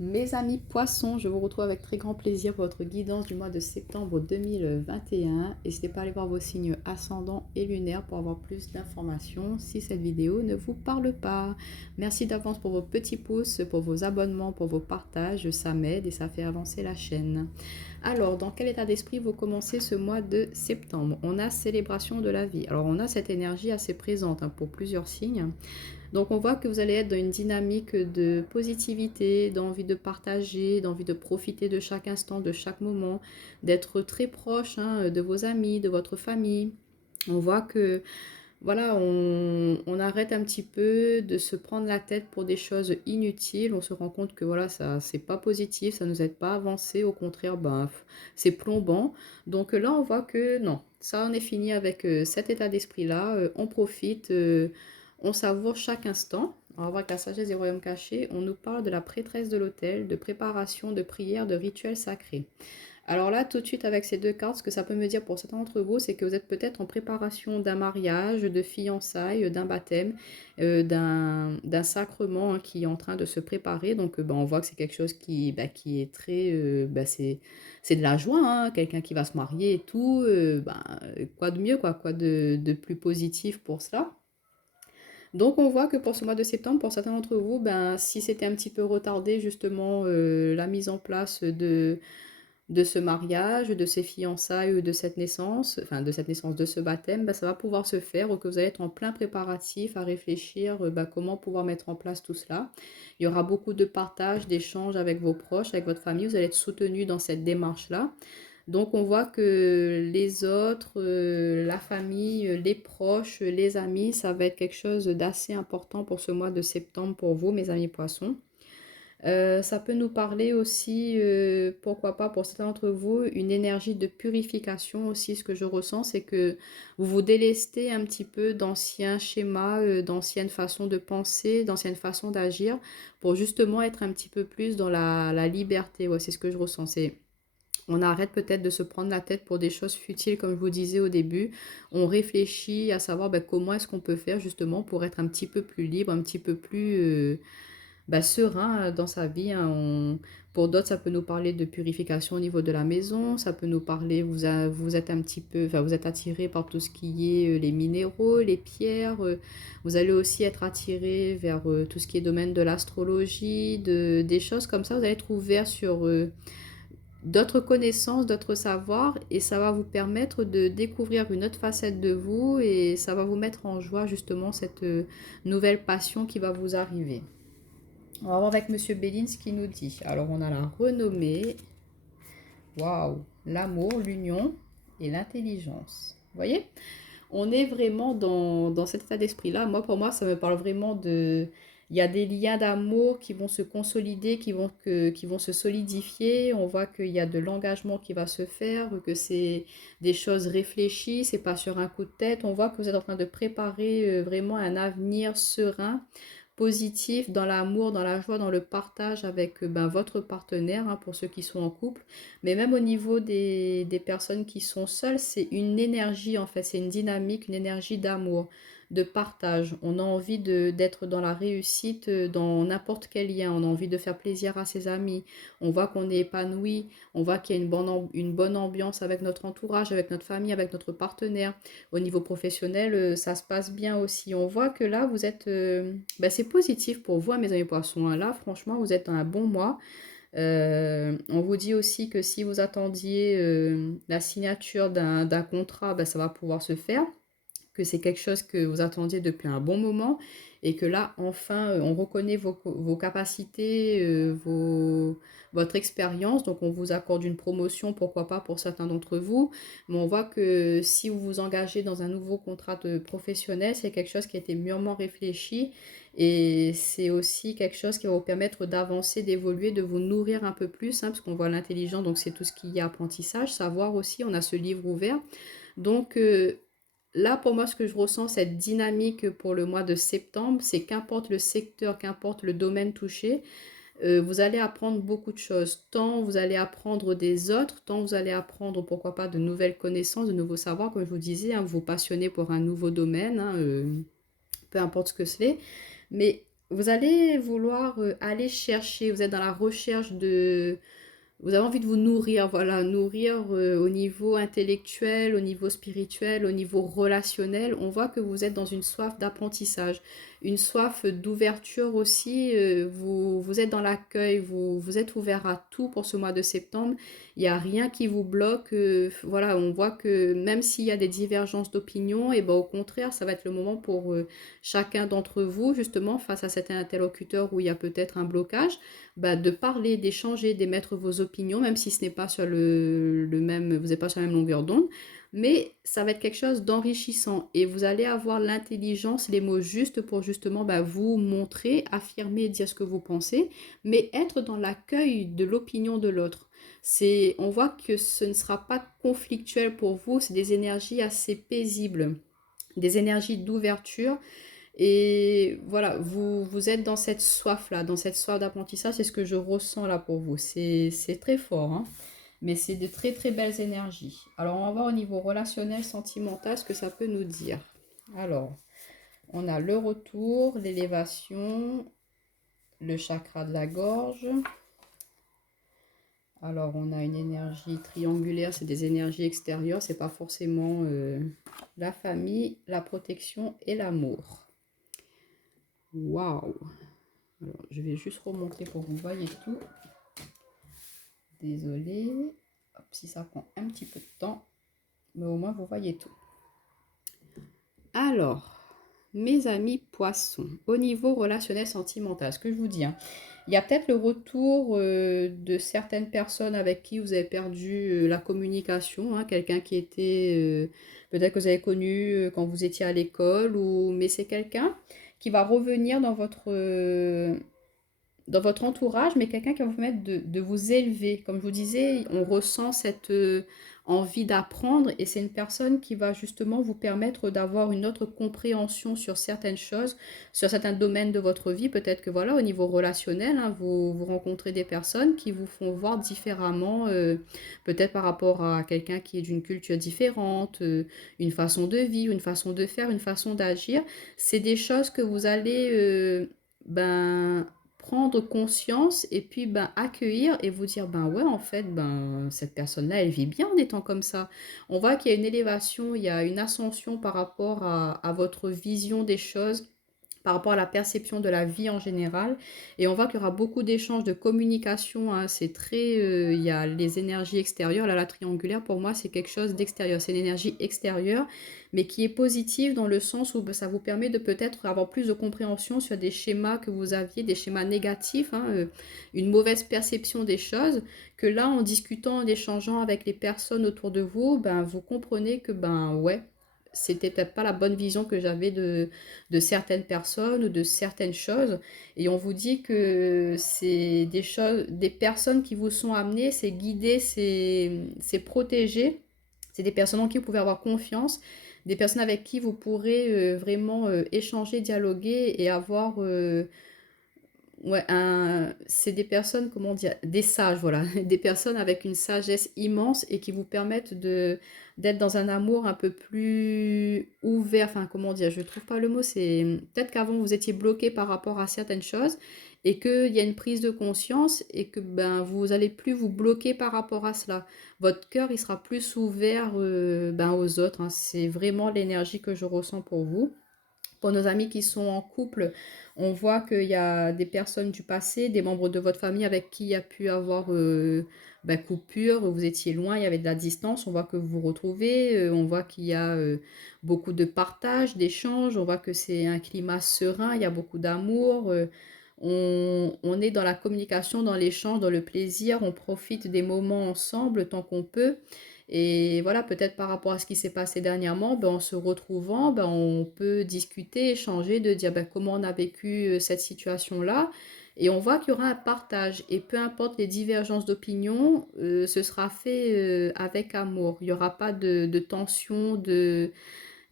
Mes amis poissons, je vous retrouve avec très grand plaisir pour votre guidance du mois de septembre 2021. N'hésitez pas à aller voir vos signes ascendants et lunaires pour avoir plus d'informations si cette vidéo ne vous parle pas. Merci d'avance pour vos petits pouces, pour vos abonnements, pour vos partages. Ça m'aide et ça fait avancer la chaîne. Alors, dans quel état d'esprit vous commencez ce mois de septembre? On a célébration de la vie. Alors, on a cette énergie assez présente pour plusieurs signes. Donc on voit que vous allez être dans une dynamique de positivité, d'envie de partager, d'envie de profiter de chaque instant, de chaque moment, d'être très proche de vos amis, de votre famille. On voit que voilà, on arrête un petit peu de se prendre la tête pour des choses inutiles. On se rend compte que voilà, ça c'est pas positif, ça nous aide pas à avancer. Au contraire, c'est plombant. Donc là, on voit que non, ça on est fini avec cet état d'esprit-là. On profite, on savoure chaque instant. On va voir que la sagesse des royaumes cachés, on nous parle de la prêtresse de l'autel, de préparation, de prière, de rituels sacrés. Alors là, tout de suite avec ces deux cartes, ce que ça peut me dire pour certains d'entre vous, c'est que vous êtes peut-être en préparation d'un mariage, de fiançailles, d'un baptême, d'un sacrement qui est en train de se préparer. Donc on voit que c'est quelque chose qui est très... c'est de la joie, quelqu'un qui va se marier et tout. Quoi de mieux, quoi de plus positif pour cela. Donc on voit que pour ce mois de septembre, pour certains d'entre vous, si c'était un petit peu retardé justement la mise en place de ce mariage, de ces fiançailles ou de cette naissance, de ce baptême, ça va pouvoir se faire ou que vous allez être en plein préparatif à réfléchir comment pouvoir mettre en place tout cela. Il y aura beaucoup de partage, d'échanges avec vos proches, avec votre famille, vous allez être soutenu dans cette démarche-là. Donc on voit que les autres, la famille, les proches, les amis, ça va être quelque chose d'assez important pour ce mois de septembre pour vous, mes amis poissons. Ça peut nous parler aussi, pourquoi pas pour certains d'entre vous, une énergie de purification aussi. Ce que je ressens, c'est que vous vous délestez un petit peu d'anciens schémas, d'anciennes façons de penser, d'anciennes façons d'agir, pour justement être un petit peu plus dans la liberté. Ouais, c'est ce que je ressens. On arrête peut-être de se prendre la tête pour des choses futiles, comme je vous disais au début. On réfléchit à savoir comment est-ce qu'on peut faire justement pour être un petit peu plus libre, un petit peu plus serein dans sa vie. Pour d'autres, ça peut nous parler de purification au niveau de la maison. Ça peut nous parler, vous êtes un petit peu, vous êtes attiré par tout ce qui est les minéraux, les pierres. Vous allez aussi être attiré vers tout ce qui est domaine de l'astrologie, des choses comme ça. Vous allez être ouvert sur d'autres connaissances, d'autres savoirs, et ça va vous permettre de découvrir une autre facette de vous, et ça va vous mettre en joie justement cette nouvelle passion qui va vous arriver. On va voir avec Monsieur Béline ce qu'il nous dit. Alors on a la renommée, waouh, l'amour, l'union et l'intelligence. Vous voyez, on est vraiment dans cet état d'esprit-là. Moi, pour moi, ça me parle vraiment de... Il y a des liens d'amour qui vont se consolider, qui vont se solidifier. On voit qu'il y a de l'engagement qui va se faire, que c'est des choses réfléchies, c'est pas sur un coup de tête. On voit que vous êtes en train de préparer vraiment un avenir serein, positif, dans l'amour, dans la joie, dans le partage avec votre partenaire, pour ceux qui sont en couple. Mais même au niveau des personnes qui sont seules, c'est une énergie en fait, c'est une dynamique, une énergie d'amour, de partage. On a envie d'être dans la réussite dans n'importe quel lien. On a envie de faire plaisir à ses amis. On voit qu'on est épanoui. On voit qu'il y a une bonne ambiance avec notre entourage, avec notre famille, avec notre partenaire. Au niveau professionnel, ça se passe bien aussi. On voit que là, vous êtes... c'est positif pour vous, mes amis poissons. Là, franchement, vous êtes dans un bon mois. On vous dit aussi que si vous attendiez la signature d'un contrat, ça va pouvoir se faire, que c'est quelque chose que vous attendiez depuis un bon moment et que là, enfin, on reconnaît vos capacités, votre expérience, donc on vous accorde une promotion, pourquoi pas pour certains d'entre vous, mais on voit que si vous vous engagez dans un nouveau contrat de professionnel, c'est quelque chose qui a été mûrement réfléchi et c'est aussi quelque chose qui va vous permettre d'avancer, d'évoluer, de vous nourrir un peu plus, parce qu'on voit l'intelligence, donc c'est tout ce qui est apprentissage, savoir aussi, on a ce livre ouvert. Donc, là, pour moi, ce que je ressens, cette dynamique pour le mois de septembre, c'est qu'importe le secteur, qu'importe le domaine touché, vous allez apprendre beaucoup de choses. Tant vous allez apprendre des autres, tant vous allez apprendre, pourquoi pas, de nouvelles connaissances, de nouveaux savoirs, comme je vous disais, vous vous passionnez pour un nouveau domaine, peu importe ce que c'est. Mais vous allez vouloir aller chercher, vous êtes dans la recherche de... Vous avez envie de vous nourrir, voilà, nourrir au niveau intellectuel, au niveau spirituel, au niveau relationnel. On voit que vous êtes dans une soif d'apprentissage, une soif d'ouverture aussi. Vous êtes dans l'accueil, vous êtes ouvert à tout pour ce mois de septembre. Il n'y a rien qui vous bloque. Voilà, on voit que même s'il y a des divergences d'opinion, et ben au contraire, ça va être le moment pour chacun d'entre vous, justement, face à cet interlocuteur où il y a peut-être un blocage, bah, de parler, d'échanger, d'émettre vos opinions, même si ce n'est pas sur le même, vous n'êtes pas sur la même longueur d'onde, mais ça va être quelque chose d'enrichissant et vous allez avoir l'intelligence, les mots justes pour justement bah, vous montrer, affirmer, dire ce que vous pensez, mais être dans l'accueil de l'opinion de l'autre. On voit que ce ne sera pas conflictuel pour vous, c'est des énergies assez paisibles, des énergies d'ouverture et voilà, vous êtes dans cette soif-là, dans cette soif d'apprentissage, c'est ce que je ressens là pour vous. C'est très fort, hein, mais c'est de très très belles énergies. Alors, on va voir au niveau relationnel, sentimental, ce que ça peut nous dire. Alors, on a le retour, l'élévation, le chakra de la gorge. Alors, on a une énergie triangulaire, c'est des énergies extérieures, c'est pas forcément la famille, la protection et l'amour. Waouh! Alors, je vais juste remonter pour que vous voyez tout. Désolée. Hop, si ça prend un petit peu de temps, mais au moins vous voyez tout. Alors, mes amis poissons, au niveau relationnel sentimental, ce que je vous dis, hein, il y a peut-être le retour de certaines personnes avec qui vous avez perdu la communication, hein, quelqu'un qui était, peut-être que vous avez connu quand vous étiez à l'école, mais c'est quelqu'un qui va revenir dans votre entourage, mais quelqu'un qui va vous permettre de vous élever. Comme je vous disais, on ressent cette envie d'apprendre et c'est une personne qui va justement vous permettre d'avoir une autre compréhension sur certaines choses, sur certains domaines de votre vie. Peut-être que voilà, au niveau relationnel, hein, vous rencontrez des personnes qui vous font voir différemment, peut-être par rapport à quelqu'un qui est d'une culture différente, une façon de vivre, une façon de faire, une façon d'agir. C'est des choses que vous allez... ben prendre conscience et puis ben, accueillir et vous dire ben ouais en fait ben cette personne-là elle vit bien en étant comme ça. On voit qu'il y a une élévation, il y a une ascension par rapport à votre vision des choses, par rapport à la perception de la vie en général. Et on voit qu'il y aura beaucoup d'échanges, de communication. Hein, c'est très, il y a les énergies extérieures. Là, la triangulaire, pour moi, c'est quelque chose d'extérieur. C'est l'énergie extérieure, mais qui est positive dans le sens où ça vous permet de peut-être avoir plus de compréhension sur des schémas que vous aviez, des schémas négatifs, hein, une mauvaise perception des choses, que là, en discutant, en échangeant avec les personnes autour de vous, ben, vous comprenez que, ben ouais, c'était peut-être pas la bonne vision que j'avais de certaines personnes ou de certaines choses. Et on vous dit que c'est des choses, des personnes qui vous sont amenées, c'est guider, c'est protéger. C'est des personnes en qui vous pouvez avoir confiance, des personnes avec qui vous pourrez vraiment échanger, dialoguer et avoir ouais, c'est des personnes, comment dire, des sages, voilà, des personnes avec une sagesse immense et qui vous permettent d'être dans un amour un peu plus ouvert, enfin, comment dire, je trouve pas le mot, c'est peut-être qu'avant vous étiez bloqué par rapport à certaines choses et qu'il y a une prise de conscience et que ben vous allez plus vous bloquer par rapport à cela. Votre cœur, il sera plus ouvert ben, aux autres, hein. C'est vraiment l'énergie que je ressens pour vous. Pour nos amis qui sont en couple, on voit qu'il y a des personnes du passé, des membres de votre famille avec qui il y a pu avoir ben, coupure, vous étiez loin, il y avait de la distance, on voit que vous vous retrouvez, on voit qu'il y a beaucoup de partage, d'échanges, on voit que c'est un climat serein, il y a beaucoup d'amour, on est dans la communication, dans l'échange, dans le plaisir, on profite des moments ensemble tant qu'on peut. Et voilà, peut-être par rapport à ce qui s'est passé dernièrement, ben, en se retrouvant, ben, on peut discuter, échanger, de dire ben, comment on a vécu cette situation-là. Et on voit qu'il y aura un partage. Et peu importe les divergences d'opinion, ce sera fait avec amour. Il n'y aura pas de tension,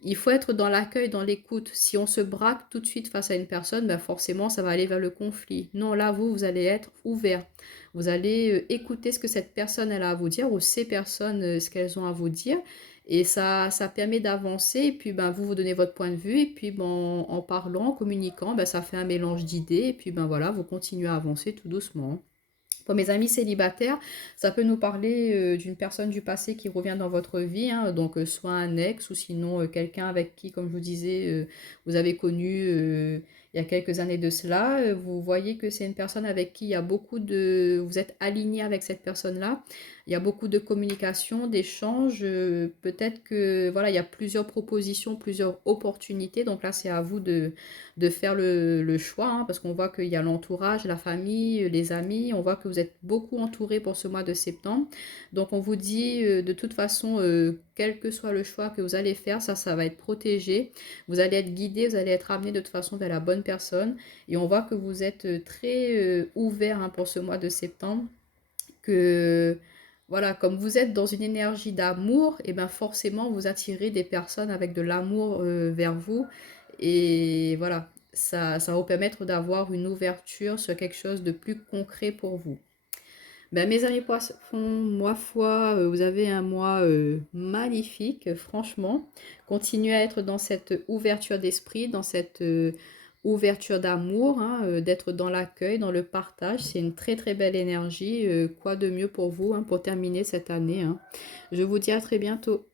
il faut être dans l'accueil, dans l'écoute. Si on se braque tout de suite face à une personne, ben forcément, ça va aller vers le conflit. Non, là, vous allez être ouvert. Vous allez écouter ce que cette personne elle a à vous dire ou ces personnes ce qu'elles ont à vous dire. Et ça permet d'avancer, et puis ben, vous donnez votre point de vue, et puis ben, en parlant, en communiquant, ben, ça fait un mélange d'idées, et puis ben voilà, vous continuez à avancer tout doucement. Pour mes amis célibataires, ça peut nous parler d'une personne du passé qui revient dans votre vie, hein, donc soit un ex ou sinon quelqu'un avec qui, comme je vous disais, vous avez connu il y a quelques années de cela. Vous voyez que c'est une personne avec qui il y a beaucoup de... Vous êtes aligné avec cette personne-là. Il y a beaucoup de communication, d'échanges. Peut-être que voilà, il y a plusieurs propositions, plusieurs opportunités. Donc là, c'est à vous de faire le choix, hein, parce qu'on voit qu'il y a l'entourage, la famille, les amis, on voit que vous êtes beaucoup entouré pour ce mois de septembre. Donc on vous dit de toute façon, quel que soit le choix que vous allez faire, ça va être protégé. Vous allez être guidé, vous allez être amené de toute façon vers la bonne personne. Et on voit que vous êtes très ouvert, hein, pour ce mois de septembre. Que voilà, comme vous êtes dans une énergie d'amour, et ben forcément vous attirez des personnes avec de l'amour vers vous. Et voilà, ça va vous permettre d'avoir une ouverture sur quelque chose de plus concret pour vous. Ben, mes amis poissons, moi foi, vous avez un mois magnifique, franchement. Continuez à être dans cette ouverture d'esprit, dans cette ouverture d'amour, hein, d'être dans l'accueil, dans le partage. C'est une très très belle énergie. Quoi de mieux pour vous, hein, pour terminer cette année, hein. Je vous dis à très bientôt.